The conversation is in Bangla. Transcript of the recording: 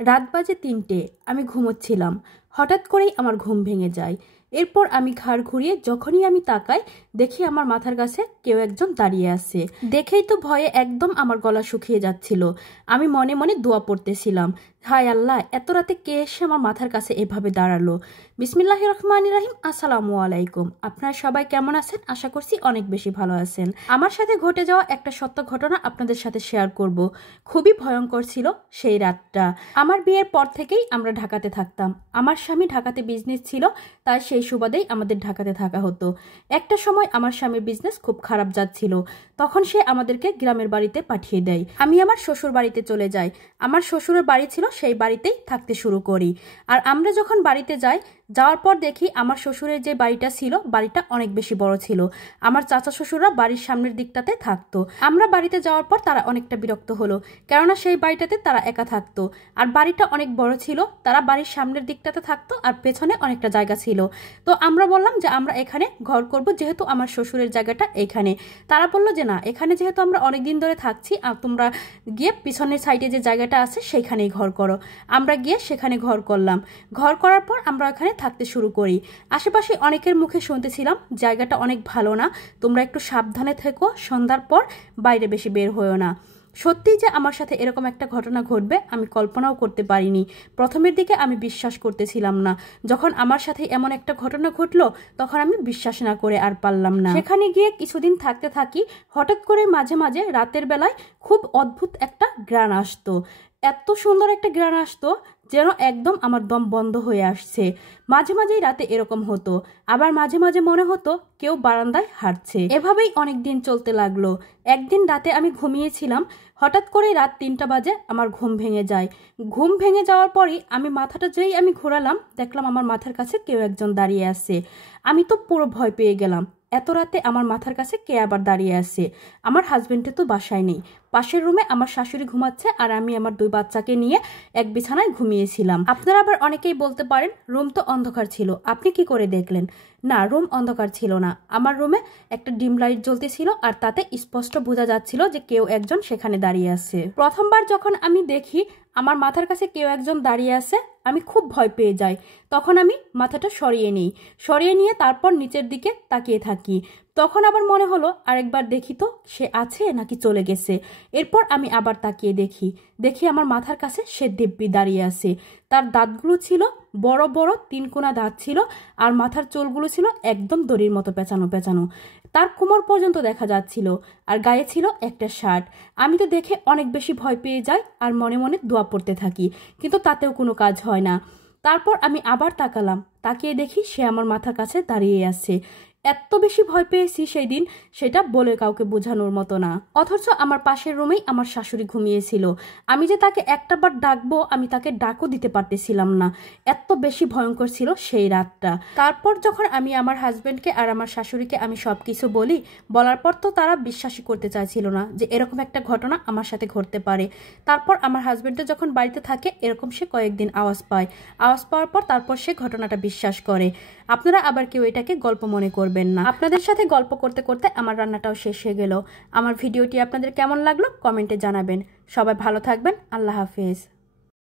রাত বাজে ৩টে। আমি ঘুমোচ্ছিলাম। হঠাৎ করেই আমার ঘুম ভেঙে যায়। এরপর আমি ঘাড় ঘুরিয়ে যখনই আমি তাকাই, দেখি আমার মাথার কাছে কেউ একজন দাঁড়িয়ে আছে। দেখেই তো ভয়ে একদম আমার গলা শুকিয়ে যাচ্ছিল। আমি মনে মনে দোয়া পড়তেছিলাম, হায় আল্লাহ, এত রাতে কে এসে আমার মাথার কাছে এভাবে দাঁড়ালো। বিসমিল্লাহির রহমানির রহিম। আসসালামু আলাইকুম। আপনারা সবাই কেমন আছেন? আশা করছি অনেক বেশি ভালো আছেন। আমার সাথে ঘটে যাওয়া একটা সত্য ঘটনা আপনাদের সাথে শেয়ার করব। খুবই ভয়ঙ্কর ছিল সেই রাতটা। আমার বিয়ের পর থেকেই আমরা ঢাকাতে থাকতাম। আমার স্বামী ঢাকাতে বিজনেস ছিল, তাই সেই সুবাদেই আমাদের ঢাকাতে থাকা হতো। একটা সময় আমার স্বামীর বিজনেস খুব খারাপ যাচ্ছিল, তখন সে আমাদেরকে গ্রামের বাড়িতে পাঠিয়ে দেয়। আমি আমার শ্বশুর বাড়িতে চলে যাই। আমার শ্বশুরের বাড়ি ছিল, সেই বাড়িতেই থাকতে শুরু করি। আর আমরা যখন বাড়িতে যাওয়ার পর দেখি আমার শ্বশুরের যে বাড়িটা ছিল, বাড়িটা অনেক বেশি বড় ছিল। আমার চাচা শ্বশুররা বাড়ির সামনের দিকটাতে থাকতো। আমরা বাড়িতে যাওয়ার পর তারা অনেকটা বিরক্ত হলো, কেননা সেই বাড়িটাতে তারা একা থাকতো। আর বাড়িটা অনেক বড় ছিল, তারা বাড়ির সামনের দিকটাতে থাকতো আর পেছনে অনেকটা জায়গা ছিল। তো আমরা বললাম যে আমরা এখানে ঘর করব, যেহেতু আমার শ্বশুরের জায়গাটা এখানে। তারা বললো যে না, এখানে যেহেতু আমরা অনেক দিন ধরে থাকছি, আর তোমরা গিয়ে পিছনের সাইডে যে জায়গাটা আছে সেখানেই ঘর করো। আমরা গিয়ে সেখানে ঘর করলাম। ঘর করার পর আমরা এখানে থাকতে শুরু করি। আশেপাশে অনেকের মুখে শুনতেছিলাম জায়গাটা অনেক ভালো না, তোমরা একটু সাবধানে থেকো, সন্ধ্যার পর বাইরে বেশি বের হয়েও না। সত্যিই যে আমার সাথে এরকম একটা ঘটনা ঘটবে আমি কল্পনাও করতে পারিনি। প্রথমের দিকে আমি বিশ্বাস করতেছিলাম না। যখন আমার সাথে এমন একটা ঘটনা ঘটলো, তখন আমি বিশ্বাস না করে আর পারলাম না। সেখানে গিয়ে কিছুদিন থাকতে থাকি। হঠাৎ করে মাঝে মাঝে রাতের বেলায় খুব অদ্ভুত একটা ঘ্রাণ আসতো। এত সুন্দর একটা ঘ্রাণ আসতো যেন একদম আমার দম বন্ধ হয়ে আসছে। মাঝে মাঝেই রাতে এরকম হতো, আবার মাঝে মাঝে মনে হতো কেউ বারান্দায় হাঁটছে। এভাবেই অনেক দিন চলতে লাগলো। একদিন রাতে আমি ঘুমিয়েছিলাম, হঠাৎ করে রাত ৩টা বাজে আমার ঘুম ভেঙে যায়। ঘুম ভেঙে যাওয়ার পরই আমি মাথাটা যেই আমি ঘোরালাম, দেখলাম আমার মাথার কাছে কেউ একজন দাঁড়িয়ে আছে। আমি তো পুরো ভয় পেয়ে গেলাম, এত রাতে আমার মাথার কাছে কে আবার দাঁড়িয়ে আছে। আমার হাজবেন্ডে তো বাসায় নেই, পাশের রুমে আমার শাশুড়ি ঘুমাচ্ছে আর আমি আমার 2 বাচ্চাকে নিয়ে এক বিছানায় ঘুমিয়েছিলাম। আপনারা আবার অনেকেই বলতে পারেন রুম তো অন্ধকার ছিল, আপনি কি করে দেখলেন? না, রুম অন্ধকার ছিল না। আমার রুমে একটা ডিম লাইট জ্বলতেছিল আর তাতে স্পষ্ট বোঝা যাচ্ছিল যে কেউ একজন সেখানে দাঁড়িয়ে আছে। প্রথমবার যখন আমি দেখি আমার মাথার কাছে কেউ একজন দাঁড়িয়ে আছে, আমি খুব ভয় পেয়ে যাই। তখন আমি মাথাটা সরিয়ে নিয়ে তারপর নিচের দিকে তাকিয়ে থাকি। তখন আবার মনে হলো আরেকবার দেখি তো সে আছে নাকি চলে গেছে। এরপর আমি আবার তাকিয়ে দেখি আমার মাথার কাছে সে দিব্যি দাঁড়িয়ে আছে। তার দাঁতগুলো ছিল বড় বড় 3 কোনা দাঁত ছিল, আর মাথার চুলগুলো ছিল একদম দড়ির মতো পেঁচানো পেঁচানো। তার কোমর পর্যন্ত দেখা যাচ্ছিল, আর গায়ে ছিল একটা শার্ট। আমি তো দেখে অনেক বেশি ভয় পেয়ে যাই আর মনে মনে দোয়া পড়তে থাকি, কিন্তু তাতেও কোনো কাজ হয় না। তারপর আমি আবার তাকালাম, তাকিয়ে দেখি সে আমার মাথার কাছে দাঁড়িয়ে আছে। এত বেশি ভয় পেয়েছি সেই দিন, সেটা বলে কাউকে বোঝানোর মতো না। অথচ আমার পাশের রুমেই আমার শাশুড়ি ঘুমিয়েছিল। আমি যে তাকে একটা বার ডাকবো, আমি তাকে ডাকও দিতে পারতেছিলাম না। এত বেশি ভয়ঙ্কর ছিল সেই রাতটা। তারপর যখন আমি আমার হাজবেন্ডকে আর আমার শাশুড়িকে আমি সবকিছু বলার পর তো তারা বিশ্বাসই করতে চাইছিল না যে এরকম একটা ঘটনা আমার সাথে ঘটতে পারে। তারপর আমার হাজবেন্ডটা যখন বাড়িতে থাকে, এরকম সে কয়েকদিন আওয়াজ পাওয়ার পর তারপর সে ঘটনাটা বিশ্বাস করে। আপনারা আবার কেউ এটাকে গল্প মনে করবেন না। আপনাদের সাথে গল্প করতে করতে আমার রান্নাটাও শেষ হয়ে গেল। আমার ভিডিওটি আপনাদের কেমন লাগলো কমেন্টে জানাবেন। সবাই ভালো থাকবেন। আল্লাহ হাফেজ।